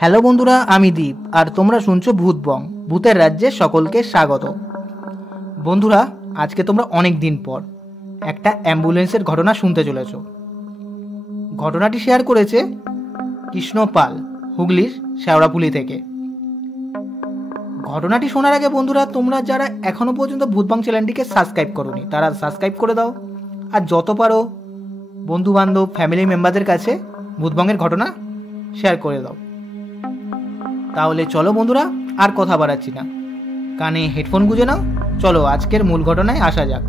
Hello বন্ধুরা, আমি দীপ আর তোমরা শুনছো ভূতবং, ভূতের রাজ্যে সকলকে স্বাগত। বন্ধুরা, আজকে তোমরা অনেক দিন পর একটা অ্যাম্বুলেন্সের ঘটনা শুনতে চলেছ। ঘটনাটি শেয়ার করেছে কৃষ্ণ পাল, হুগলির শেওড়াফুলি থেকে। ঘটনাটি শোনার আগে বন্ধুরা, তোমরা যারা এখনও পর্যন্ত ভূতবং চ্যানেলটিকে সাবস্ক্রাইব করোনি তারা সাবস্ক্রাইব করে দাও, আর যত পারো বন্ধুবান্ধব ফ্যামিলি মেম্বারদের কাছে ভূতবংয়ের ঘটনা শেয়ার করে দাও। তাহলে চলো বন্ধুরা, আর কথা বাড়াচ্ছি না, কানে হেডফোন গুঁজে নাও। চলো আজকের মূল ঘটনায় আসা যাক।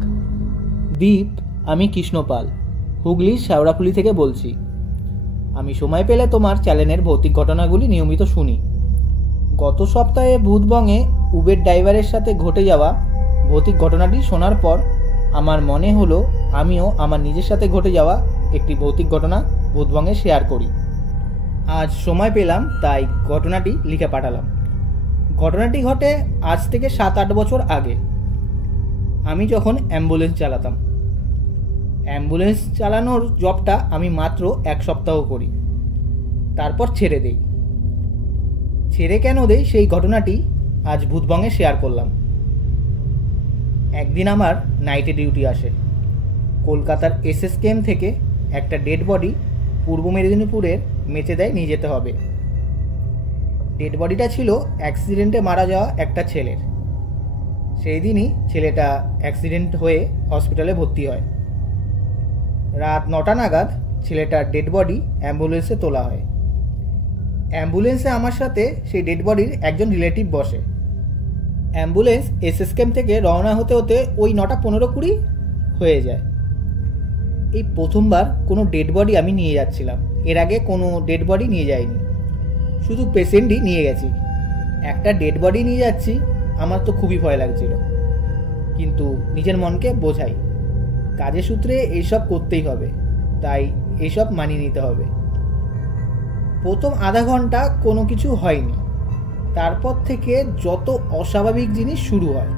দীপ, আমি কৃষ্ণ পাল, হুগলির শেওড়াফুলি থেকে বলছি। আমি সময় পেলে তোমার চ্যানেলের ভৌতিক ঘটনাগুলি নিয়মিত শুনি। গত সপ্তাহে ভূতবংয়ে উবের ড্রাইভারের সাথে ঘটে যাওয়া ভৌতিক ঘটনাটি শোনার পর আমার মনে হলো আমিও আমার নিজের সাথে ঘটে যাওয়া একটি ভৌতিক ঘটনা ভূতবংয়ে শেয়ার করি। আজ সময় পেলাম তাই ঘটনাটি লিখে পাঠালাম। ঘটনাটি ঘটে আজ থেকে 7-8 বছর আগে। আমি যখন অ্যাম্বুলেন্স চালাতাম। অ্যাম্বুলেন্স চালানোর জবটা আমি মাত্র 1 সপ্তাহ করি, তারপর ছেড়ে দেই। ছেড়ে কেন দেই সেই ঘটনাটি আজ ভূতবংয়ে শেয়ার করলাম। একদিন আমার নাইটে ডিউটি আসে। কলকাতার SSKM থেকে একটা ডেড বডি পূর্ব মেদিনীপুরের মেচেদায় নিয়ে যেতে হবে। ডেড বডিটা ছিল অ্যাক্সিডেন্টে মারা যাওয়া একটা ছেলের। সেই দিনই ছেলেটা অ্যাক্সিডেন্ট হয়ে হসপিটালে ভর্তি হয়। রাত 9টা নাগাদ ছেলেটার ডেড বডি অ্যাম্বুলেন্সে তোলা হয়। অ্যাম্বুলেন্সে আমার সাথে সেই ডেড বডির একজন রিলেটিভ বসে। অ্যাম্বুলেন্স SSKM থেকে রওনা হতে হতে ওই 9:15-20 হয়ে যায়। এই প্রথমবার কোনো ডেড বডি আমি নিয়ে যাচ্ছিলাম। এর আগে কোনো ডেড বডি নিয়ে যাইনি, শুধু পেশেন্টই নিয়ে গেছি। একটা ডেড বডি নিয়ে যাচ্ছি, আমার তো খুবই ভয় লাগছিল, কিন্তু নিজের মনকে বোঝাই কাজের সূত্রে এইসব করতেই হবে, তাই এইসব মানিয়ে নিতে হবে। প্রথম আধা ঘন্টা কোনো কিছু হয়নি, তারপর থেকে যত অস্বাভাবিক জিনিস শুরু হয়।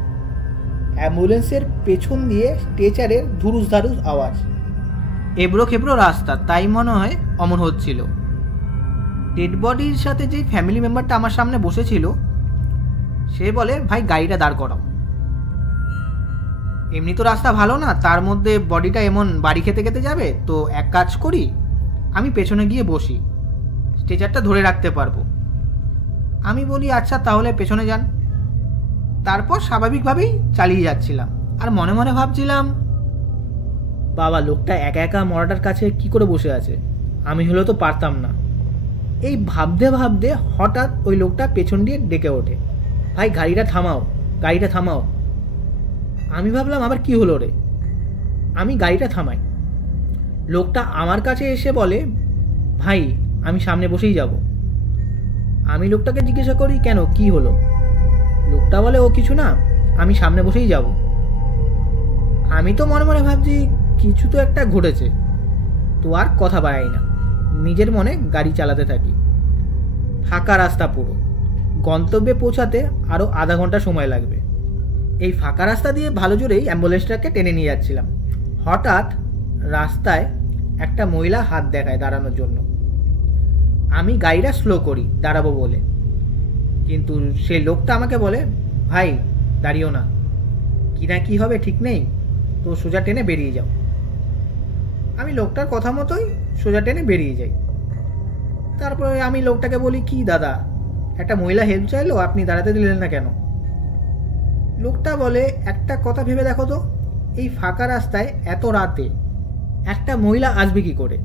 অ্যাম্বুলেন্সের পেছন দিয়ে স্ট্রেচারের ধুরুস ধারুস আওয়াজ, এবড়ো খেবড়ো রাস্তা, তাই মনে হয় অমন হচ্ছিল। ডেড বডির সাথে যে ফ্যামিলি মেম্বারটা আমার সামনে বসেছিল সে বলে, ভাই গাড়িটা দাঁড় করাও। এমনি তো রাস্তা ভালো না, তার মধ্যে বডিটা এমন বাড়ি খেতে খেতে যাবে, তো এক কাজ করি, আমি পেছনে গিয়ে বসি, স্ট্রেচারটা ধরে রাখতে পারবো। আমি বলি আচ্ছা তাহলে পেছনে যান। তারপর স্বাভাবিকভাবেই চালিয়ে যাচ্ছিলাম, আর মনে মনে ভাবছিলাম, বাবা লোকটা একা একা মরাটার কাছে কি করে বসে আছে, আমি হলেও তো পারতাম না। এই ভাবতে ভাবতে হঠাৎ ওই লোকটা পেছন দিয়ে ডেকে ওঠে, ভাই গাড়িটা থামাও, গাড়িটা থামাও। আমি ভাবলাম আবার কি হলো রে, আমি গাড়িটা থামাই। লোকটা আমার কাছে এসে বলে, ভাই আমি সামনে বসেই যাব। আমি লোকটাকে জিজ্ঞাসা করি, কেন কি হলো? লোকটা বলে, ও কিছু না, আমি সামনে বসেই যাব। আমি তো মনে মনে ভাবছি কিছু তো একটা ঘটেছে, তো আর কথা বাড়াই না, নিজের মনে গাড়ি চালাতে থাকি। ফাঁকা রাস্তা পুরো, গন্তব্যে পৌঁছাতে আরও আধা ঘন্টা সময় লাগবে। এই ফাঁকা রাস্তা দিয়ে ভালো জোরেই অ্যাম্বুলেন্সটাকে টেনে নিয়ে যাচ্ছিলাম। হঠাৎ রাস্তায় একটা মহিলা হাত দেখায় দাঁড়ানোর জন্য। আমি গাড়িটা স্লো করি দাঁড়াবো বলে, কিন্তু সেই লোকটা আমাকে বলে, ভাই দাঁড়িও না, কি না কি হবে ঠিক নেই, তো সোজা টেনে বেরিয়ে যাও। আমি লোকটার কথা মতোই সোজা টেনে বেরিয়ে যাই। তারপরে আমি লোকটাকে বলি, কি দাদা, একটা মহিলা হেল্প চাইলো, আপনি দাঁড়াতে দিলেন না কেন? লোকটা বলে, একটা কথা ভেবে দেখো তো, এই ফাঁকা রাস্তায় এত রাতে একটা মহিলা আসবে কি করে?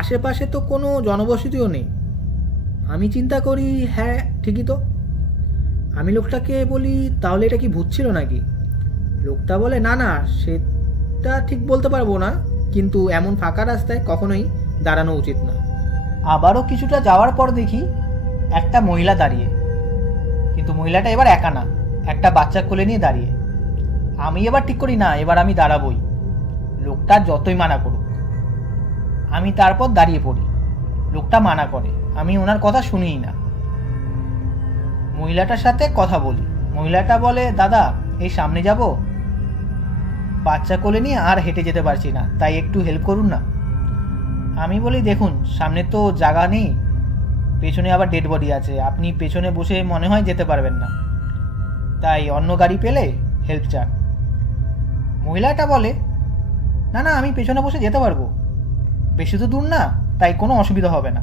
আশেপাশে তো কোনো জনবসতিও নেই। আমি চিন্তা করি, হ্যাঁ ঠিকই তো। আমি লোকটাকে বলি, তাহলে এটা কি ভূত ছিল নাকি? লোকটা বলে, না না সেটা ঠিক বলতে পারবো না, কিন্তু এমন ফাঁকা রাস্তায় কখনোই দাঁড়ানো উচিত না। আবারও কিছুটা যাওয়ার পর দেখি একটা মহিলা দাঁড়িয়ে, কিন্তু মহিলাটা এবার একা না, একটা বাচ্চা কোলে নিয়ে দাঁড়িয়ে। আমি এবার ঠিক করি, না এবার আমি দাঁড়াবই, লোকটা যতই মানা করুক। আমি তারপর দাঁড়িয়ে পড়ি। লোকটা মানা করে, আমি ওনার কথা শুনিই না। মহিলাটার সাথে কথা বলি। মহিলাটা বলে, দাদা এই সামনে যাব, বাচ্চা কোলে নিয়ে আর হেঁটে যেতে পারছি না, তাই একটু হেল্প করুন না। আমি বলি, দেখুন সামনে তো জায়গা নেই, পেছনে আবার ডেড বডি আছে, আপনি পেছনে বসে মনে হয় যেতে পারবেন না, তাই অন্য গাড়ি পেলে হেল্প চান। মহিলাটা বলে, না না, আমি পেছনে বসে যেতে পারবো, বেশি তো দূর না, তাই কোনো অসুবিধা হবে না।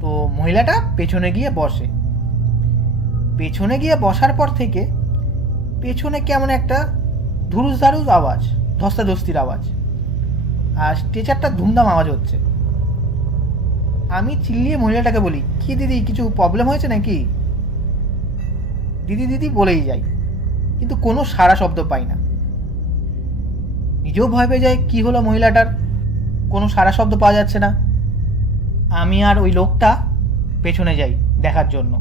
তো মহিলাটা পেছনে গিয়ে বসে। পেছনে গিয়ে বসার পর থেকে পেছনে কেমন একটা ধুরুস ধারুস আওয়াজ, ধস্তাধস্তির আওয়াজ, আর স্ট্রেচারটা ধুমধাম আওয়াজ হচ্ছে। আমি চিল্লিয়ে মহিলাটাকে বলি, কি দিদি, কিছু প্রবলেম হয়েছে নাকি? দিদি দিদি বলেই যাই, কিন্তু কোনো সাড়া শব্দ পাই না। নিজেও ভয় পেয়ে যায়, কী হলো মহিলাটার, কোনো সাড়া শব্দ পাওয়া যাচ্ছে না। আমি আর ওই লোকটা পেছনে যাই দেখার জন্য।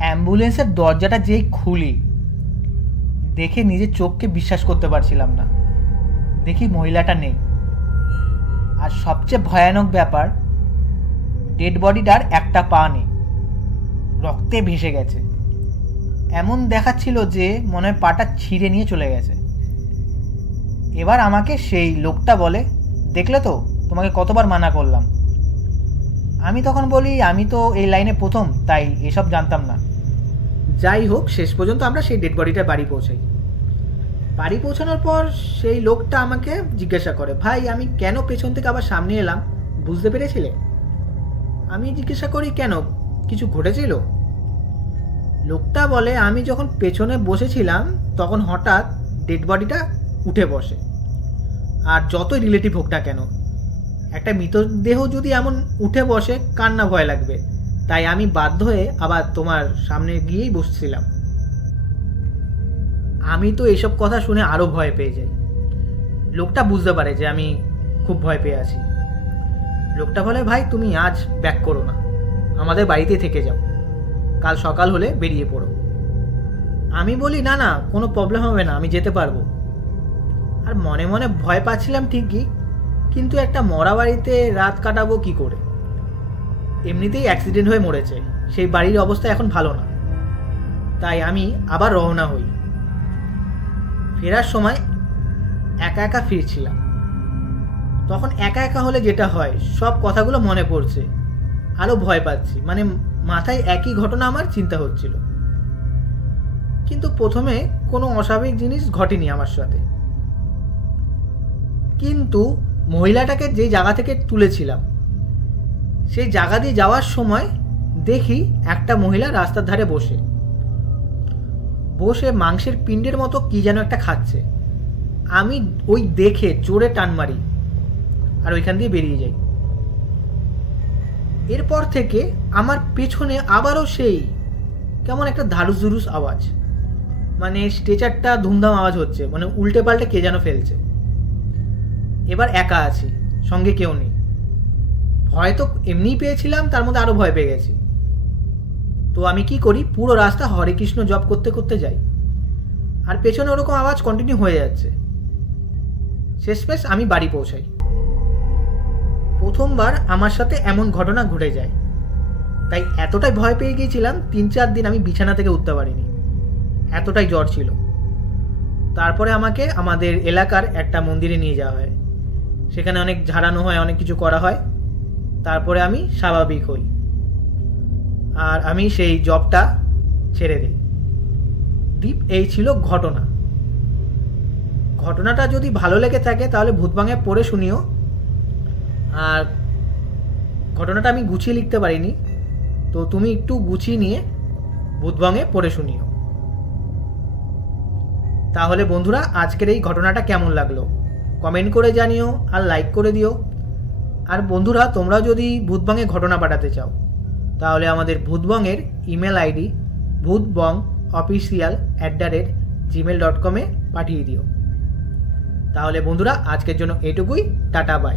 অ্যাম্বুলেন্সের দরজাটা যেই খুলি, দেখে নিজের চোখকে বিশ্বাস করতে পারছিলাম না। দেখি মহিলাটা নেই, আর সবচেয়ে ভয়ানক ব্যাপার, ডেড বডিটার একটা পা নেই, রক্তে ভেসে গেছে। এমন দেখাচ্ছিল যে মনে হয় পাটা ছিঁড়ে নিয়ে চলে গেছে। এবার আমাকে সেই লোকটা বলে, দেখলে তো, তোমাকে কতবার মানা করলাম। আমি তখন বলি, আমি তো এই লাইনে প্রথম, তাই এসব জানতাম না। যাই হোক, শেষ পর্যন্ত আমরা সেই ডেড বডিটা বাড়ি পৌঁছাই। বাড়ি পৌঁছানোর পর সেই লোকটা আমাকে জিজ্ঞাসা করে, ভাই আমি কেন পেছন থেকে আবার সামনে এলাম, বুঝতে পেরেছিলে? আমি জিজ্ঞাসা করি, কেন, কিছু ঘটেছিল? লোকটা বলে, আমি যখন পেছনে বসেছিলাম তখন হঠাৎ ডেড বডিটা উঠে বসে। আর যতই রিলেটিভ হোক না কেন, একটা মৃতদেহ যদি এমন উঠে বসে, কার না ভয় লাগবে? তাই আমি বাধ্য হয়ে আবার তোমার সামনে গিয়েই বসছিলাম। আমি তো এসব কথা শুনে আরও ভয় পেয়ে যাই। লোকটা বুঝতে পারে যে আমি খুব ভয় পেয়ে আছি। লোকটা বলে, ভাই তুমি আজ ব্যাক করো না, আমাদের বাড়িতে থেকে যাও, কাল সকাল হলে বেরিয়ে পড়ো। আমি বলি, না না, কোনো প্রবলেম হবে না, আমি যেতে পারবো। আর মনে মনে ভয় পাচ্ছিলাম ঠিকই, কিন্তু একটা মরা বাড়িতে রাত কাটাবো কি করে? এমনিতেই অ্যাক্সিডেন্ট হয়ে মরেছে, সেই বাড়ির অবস্থা এখন ভালো না। তাই আমি আবার রওনা হই। ফেরার সময় একা একা ফিরছিলাম। তখন একা একা হলে যেটা হয়, সব কথাগুলো মনে পড়ছে, আরও ভয় পাচ্ছি, মানে মাথায় একই ঘটনা আমার চিন্তা হচ্ছিল। কিন্তু প্রথমে কোনো অস্বাভাবিক জিনিস ঘটেনি আমার সাথে। কিন্তু মহিলাটাকে যে জায়গা থেকে তুলেছিলাম, সেই জায়গা দিয়ে যাওয়ার সময় দেখি একটা মহিলা রাস্তার ধারে বসে বসে মাংসের পিণ্ডের মতো কি যেন একটা খাচ্ছে। আমি ওই দেখে জোরে টান মারি আর ওইখান দিয়ে বেরিয়ে যাই। এরপর থেকে আমার পেছনে আবারও সেই কেমন একটা ধারুস ধুরুস আওয়াজ, মানে স্ট্রেচারটা ধুমধাম আওয়াজ হচ্ছে, মানে উল্টে পাল্টে কে যেন ফেলছে। এবার একা আছি, সঙ্গে কেউ নেই। ভয় তো এমনিই পেয়েছিলাম, তার মধ্যে আরও ভয় পেয়ে গেছি। তো আমি কি করি, পুরো রাস্তা হরে কৃষ্ণ জপ করতে করতে যাই, আর পেছনে ওরকম আওয়াজ কন্টিনিউ হয়ে যাচ্ছে। শেষমেশ আমি বাড়ি পৌঁছাই। প্রথমবার আমার সাথে এমন ঘটনা ঘটে যায়, তাই এতটাই ভয় পেয়ে গিয়েছিলাম, 3-4 দিন আমি বিছানা থেকে উঠতে পারিনি, এতটাই জ্বর ছিল। তারপরে আমাকে আমাদের এলাকার একটা মন্দিরে নিয়ে যাওয়া হয়, সেখানে অনেক ঝাড়ানো হয়, অনেক কিছু করা হয়, তারপরে আমি স্বাভাবিক হই, আর আমি সেই জবটা ছেড়ে দিই। দীপ, এই ছিল ঘটনা। ঘটনাটা যদি ভালো লেগে থাকে তাহলে ভূতবাঙে পড়ে শুনিও। আর ঘটনাটা আমি গুছিয়ে লিখতে পারিনি, তো তুমি একটু গুছিয়ে নিয়ে ভূতবাঙে পড়ে শুনিও। তাহলে বন্ধুরা, আজকের এই ঘটনাটা কেমন লাগলো কমেন্ট করে জানিও, আর লাইক করে দিও। আর বন্ধুরা, তোমরা যদি ভূতবাঙে ঘটনা পাঠাতে চাও তাহলে আমাদের ভূতবংয়ের ইমেল আইডি bhutbongofficial@gmail.com পাঠিয়ে দিও। তাহলে বন্ধুরা, আজকের জন্য এটুকুই, টাটা বাই।